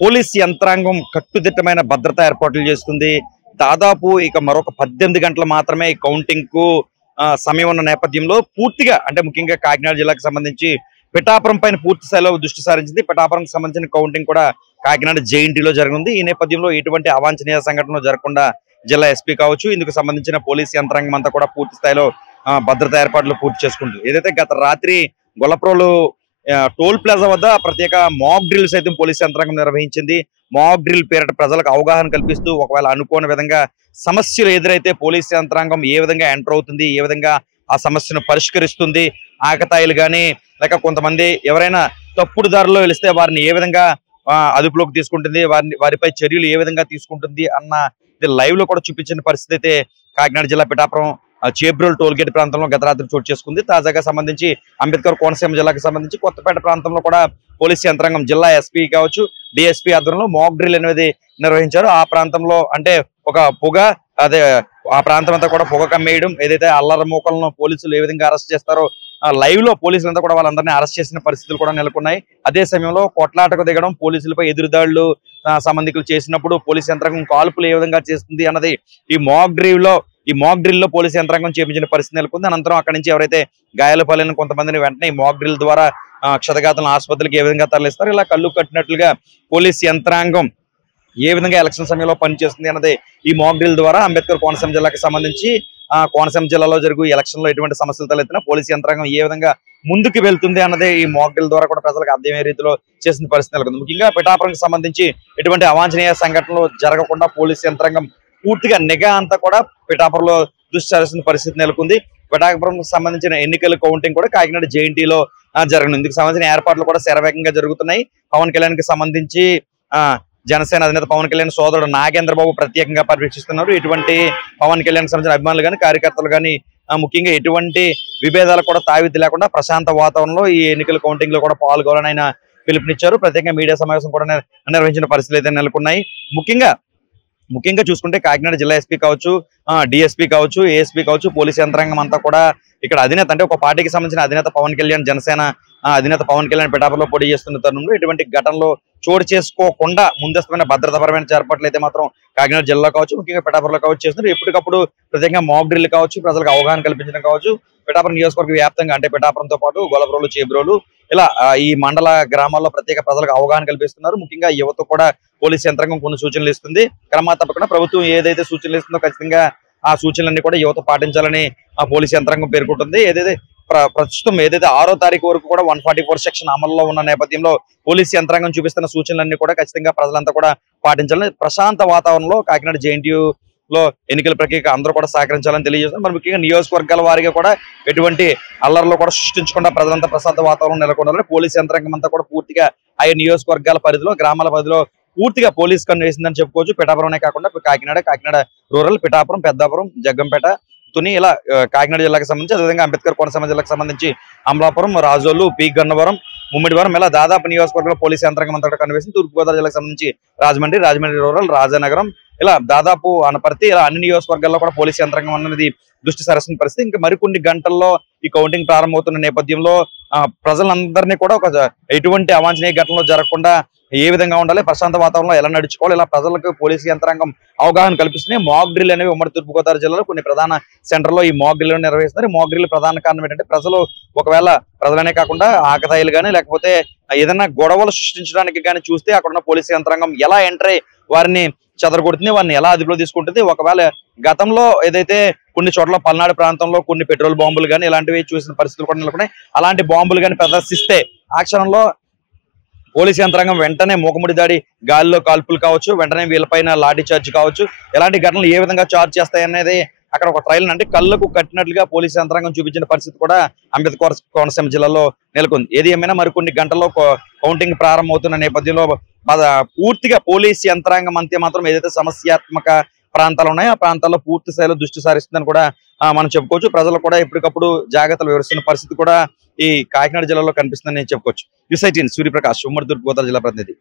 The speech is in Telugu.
పోలీస్ యంత్రాంగం కట్టుదిట్టమైన భద్రతా ఏర్పాట్లు చేస్తుంది. దాదాపు ఇక మరొక 18 గంటలు మాత్రమే కౌంటింగ్ కు సమయం ఉన్న నేపథ్యంలో పూర్తిగా అంటే ముఖ్యంగా కాకినాడ జిల్లాకు సంబంధించి పిఠాపురం పైన పూర్తి స్థాయిలో దృష్టి సారించింది. పిఠాపురంకి సంబంధించిన కౌంటింగ్ కూడా కాకినాడ జేఎన్టీలో జరగనుంది. ఈ నేపథ్యంలో ఎటువంటి అవాంఛనీయ సంఘటనలు జరగకుండా జిల్లా ఎస్పీ కావచ్చు, ఇందుకు సంబంధించిన పోలీస్ యంత్రాంగం అంతా కూడా పూర్తి స్థాయిలో భద్రతా ఏర్పాట్లు పూర్తి చేసుకుంటుంది. ఏదైతే గత రాత్రి గొల్లప్రోలు టోల్ ప్లాజా వద్ద ప్రత్యేక మాక్ డ్రిల్ సైతం పోలీస్ యంత్రాంగం నిర్వహించింది. మాక్ డ్రిల్ పేరిట ప్రజలకు అవగాహన కల్పిస్తూ ఒకవేళ అనుకోని విధంగా సమస్యలు ఎదురైతే పోలీస్ యంత్రాంగం ఏ విధంగా ఎంటర్ అవుతుంది, ఏ విధంగా ఆ సమస్యను పరిష్కరిస్తుంది, ఆకతాయిలు కానీ లేక కొంతమంది ఎవరైనా తప్పుడు దారిలో వెళిస్తే వారిని ఏ విధంగా అదుపులోకి తీసుకుంటుంది, వారిపై చర్యలు ఏ విధంగా తీసుకుంటుంది అన్న లైవ్ లో కూడా చూపించిన పరిస్థితి అయితే కాకినాడ జిల్లా పిఠాపురం చేబ్రోల్ టోల్ గేట్ ప్రాంతంలో గత రాత్రి చోటు చేసుకుంది. తాజాగా సంబంధించి అంబేద్కర్ కోనసీమ జిల్లాకు సంబంధించి కొత్తపేట ప్రాంతంలో కూడా పోలీస్ యంత్రాంగం జిల్లా ఎస్పీ కావచ్చు, డిఎస్పీ ఆధ్వర్యంలో మాక్ డ్రిల్ అనేది నిర్వహించారు. ఆ ప్రాంతంలో అంటే ఒక పొగ అదే ఆ ప్రాంతం అంతా కూడా పొగ కమ్మేయడం, ఏదైతే అల్లరి మూకలను పోలీసులు ఏ విధంగా అరెస్ట్ చేస్తారో లైవ్ లో పోలీసులంతా కూడా వాళ్ళందరినీ అరెస్ట్ చేసిన పరిస్థితులు కూడా నెలకొన్నాయి. అదే సమయంలో కొట్లాటకు దిగడం, పోలీసులపై ఎదురుదాడులు సంబంధికులు చేసినప్పుడు పోలీస్ యంత్రాంగం కాల్పులు ఏ విధంగా చేస్తుంది అన్నది ఈ మాక్ డ్రిల్ లో పోలీస్ యంత్రాంగం చేపించిన పరిస్థితి నెలకొంది. అనంతరం అక్కడి నుంచి ఎవరైతే గాయాల పాలైన కొంతమందిని వెంటనే ఈ మాక్ డ్రిల్ ద్వారా క్షతగాతులను ఆసుపత్రికి ఏ విధంగా తరలిస్తారు, ఇలా కళ్ళు కట్టినట్లుగా పోలీస్ యంత్రాంగం ఏ విధంగా ఎలక్షన్ సమయంలో పనిచేస్తుంది అన్నది ఈ మాక్ డ్రిల్ ద్వారా అంబేద్కర్ కోనసీమ జిల్లాకు సంబంధించి కోనసీమ జిల్లాలో జరుగు ఎలక్షన్ లో ఎటువంటి సమస్యలు తలెత్తినా పోలీస్ యంత్రాంగం ఏ విధంగా ముందుకు వెళ్తుంది అన్నదే ఈ మాక్ డ్రిల్ ద్వారా కూడా ప్రజలకు అర్థమయ్యే రీతిలో చేసిన పరిస్థితి నెలకొంది. ముఖ్యంగా పిఠాపురంకి సంబంధించి ఎటువంటి అవాంఛనీయ సంఘటనలు జరగకుండా పోలీస్ యంత్రాంగం పూర్తిగా నిఘా అంతా కూడా పిఠాపురంలో దృష్టి సారిస్తున్న పరిస్థితి నెలకొంది. పిఠాపురం సంబంధించిన ఎన్నికల కౌంటింగ్ కూడా కాకినాడ జేఎన్టీలో జరగనుంది. ఇందుకు సంబంధించిన ఏర్పాట్లు కూడా శరవేగంగా జరుగుతున్నాయి. పవన్ కళ్యాణ్ కి సంబంధించి జనసేన అధినేత పవన్ కళ్యాణ్ సోదరుడు నాగేంద్రబాబు ప్రత్యేకంగా పర్యవేక్షిస్తున్నారు. ఇటువంటి పవన్ కళ్యాణ్ సంబంధించిన అభిమానులు కానీ కార్యకర్తలు కానీ ముఖ్యంగా ఎటువంటి విభేదాలు కూడా తావిద్ది లేకుండా ప్రశాంత వాతావరణంలో ఈ ఎన్నికల కౌంటింగ్ లో కూడా పాల్గొనాలని ఆయన పిలుపునిచ్చారు. ప్రత్యేకంగా మీడియా సమావేశం కూడా నిర్వహించిన పరిస్థితులు అయితే నెలకొన్నాయి. ముఖ్యంగా చూసుకుంటే కాకినాడ జిల్లా ఎస్పీ కావచ్చు, డిఎస్పీ కావచ్చు, ఏఎస్పీ కావచ్చు, పోలీస్ యంత్రాంగం అంతా కూడా ఇక్కడ అధినేత అంటే ఒక పార్టీకి సంబంధించిన అధినేత పవన్ కళ్యాణ్, జనసేన అధినేత పవన్ కళ్యాణ్ పిఠాపురంలో పోటీ చేస్తున్న తరుణంలో ఇటువంటి ఘటనలో చోటు చేసుకోకుండా ముందస్తుమైన భద్రతాపరమైన ఏర్పాట్లు అయితే మాత్రం కాకినాడ జిల్లా కావచ్చు, ముఖ్యంగా పిఠాపురంలో కావచ్చు చేస్తున్నారు. ఎప్పటికప్పుడు ప్రత్యేకంగా మాక్ డ్రిల్ కావచ్చు, ప్రజలకు అవగాహన కల్పించడం కావచ్చు, పిఠాపురం నియోజకవర్గ వ్యాప్తంగా అంటే పిఠాపురంతో పాటు గొల్లప్రోలు, చేబ్రోలు ఇలా ఈ మండల గ్రామాల్లో ప్రత్యేక ప్రజలకు అవగాహన కల్పిస్తున్నారు. ముఖ్యంగా యువత కూడా పోలీస్ యంత్రాంగం కొన్ని సూచనలు ఇస్తుంది. క్రమా తప్పకుండా ప్రభుత్వం ఏదైతే సూచనలు ఇస్తుందో ఖచ్చితంగా ఆ సూచనలన్నీ కూడా యువత పాటించాలని ఆ పోలీస్ యంత్రాంగం పేర్కొంటుంది. ప్రస్తుతం ఏదైతే 6వ తారీఖు వరకు కూడా 144 సెక్షన్ అమల్లో ఉన్న నేపథ్యంలో పోలీస్ యంత్రాంగం చూపిస్తున్న సూచనలన్నీ కూడా ఖచ్చితంగా ప్రజలంతా కూడా పాటించాలని, ప్రశాంత వాతావరణంలో కాకినాడ జేఎన్టీయూ లో ఎన్నికల ప్రక్రియకు అందరూ కూడా సహకరించాలని తెలియజేస్తున్నారు. మరి ముఖ్యంగా నియోజకవర్గాల వారిగా కూడా ఎటువంటి అల్లర్లు కూడా సృష్టించకుండా ప్రజలంతా ప్రశాంత వాతావరణం నెలకొనాలని పోలీస్ యంత్రాంగం అంతా కూడా పూర్తిగా ఆయా నియోజకవర్గాల పరిధిలో, గ్రామాల పరిధిలో పూర్తిగా పోలీస్ కన్ను వేసిందని చెప్పుకోవచ్చు. పిఠాపురమే కాకుండా కాకినాడ రూరల్, పిఠాపురం, పెద్దాపురం, జగ్గంపేట, తుని ఇలా కాకినాడ జిల్లాకు సంబంధించి, అదేవిధంగా అంబేద్కర్ కోనసీమ జిల్లాకు సంబంధించి అమలాపురం, రాజోలు, పి గన్నవరం, ముమ్మిడివరం ఇలా దాదాపు నియోజకవర్గంలో పోలీస్ యంత్రాంగం అంతా కనిపిస్తుంది. తూర్పుగోదావరి జిల్లాకు సంబంధించి రాజమండ్రి రూరల్, రాజానగరం ఇలా దాదాపు అనపర్తి ఇలా అన్ని నియోజకవర్గాల్లో కూడా పోలీస్ యంత్రాంగం అనేది దృష్టి సారిస్తున్న పరిస్థితి. ఇంకా మరికొన్ని గంటల్లో ఈ కౌంటింగ్ ప్రారంభమవుతున్న నేపథ్యంలో ప్రజలందరినీ కూడా ఎటువంటి అవాంఛనీయ ఘటనలు జరగకుండా ఏ విధంగా ఉండాలి, ప్రశాంత వాతావరణంలో ఎలా నడుచుకోవాలి, ఇలా ప్రజలకు పోలీసు యంత్రాంగం అవగాహన కల్పిస్తున్నాయి. మాక్ డ్రిల్ అనేవి ఉమ్మడి తూర్పుగోదావరి జిల్లాలో కొన్ని ప్రధాన సెంటర్లో ఈ మాక్ డ్రిల్ నిర్వహిస్తున్నారు. మాక్ డ్రిల్ ప్రధాన కారణం ఏంటంటే ప్రజలు ఒకవేళ ప్రజలనే కాకుండా ఆకతాయిలు కానీ లేకపోతే ఏదైనా గొడవలు సృష్టించడానికి కానీ చూస్తే అక్కడ ఉన్న పోలీసు యంత్రాంగం ఎలా ఎంటర్ అయ్యి వారిని చెదరగొడుతుంది, వారిని ఎలా అదుపులో తీసుకుంటుంది. ఒకవేళ గతంలో ఏదైతే కొన్ని చోట్ల పల్నాడు ప్రాంతంలో కొన్ని పెట్రోల్ బాంబులు కానీ ఇలాంటివి చూసిన పరిస్థితులు కూడా నెలకొన్నాయి. అలాంటి బాంబులు కానీ ప్రదర్శిస్తే ఆ క్షణంలో పోలీస్ యంత్రాంగం వెంటనే మూకముడి దాడి, గాలిలో కాల్పులు కావచ్చు, వెంటనే వీళ్ళపైన లాఠీ చార్జ్ కావచ్చు, ఎలాంటి ఘటనలు ఏ విధంగా చార్జ్ చేస్తాయనేది అక్కడ ఒక ట్రయల్ అంటే కళ్ళకు కట్టినట్లుగా పోలీస్ యంత్రాంగం చూపించిన పరిస్థితి కూడా అంబేద్కర్ కోనసీమ జిల్లాలో నెలకొంది. ఏది ఏమైనా మరికొన్ని గంటల్లో కౌంటింగ్ ప్రారంభమవుతున్న నేపథ్యంలో పూర్తిగా పోలీస్ యంత్రాంగం అంతే మాత్రం ఏదైతే సమస్యాత్మక ప్రాంతాలు ఉన్నాయో ఆ ప్రాంతాల్లో పూర్తి స్థాయిలో దృష్టి సారిస్తుందని కూడా మనం చెప్పుకోవచ్చు. ప్రజలు కూడా ఎప్పటికప్పుడు జాగ్రత్తలు వివరిస్తున్న పరిస్థితి కూడా ఈ కాకినాడ జిల్లాలో కనిపిస్తుందని చెప్పుకోవచ్చు. యూసైటీన్ సూర్యప్రకాష్, ఉమ్మడి తూర్పుగోదావరి జిల్లా ప్రతినిధి.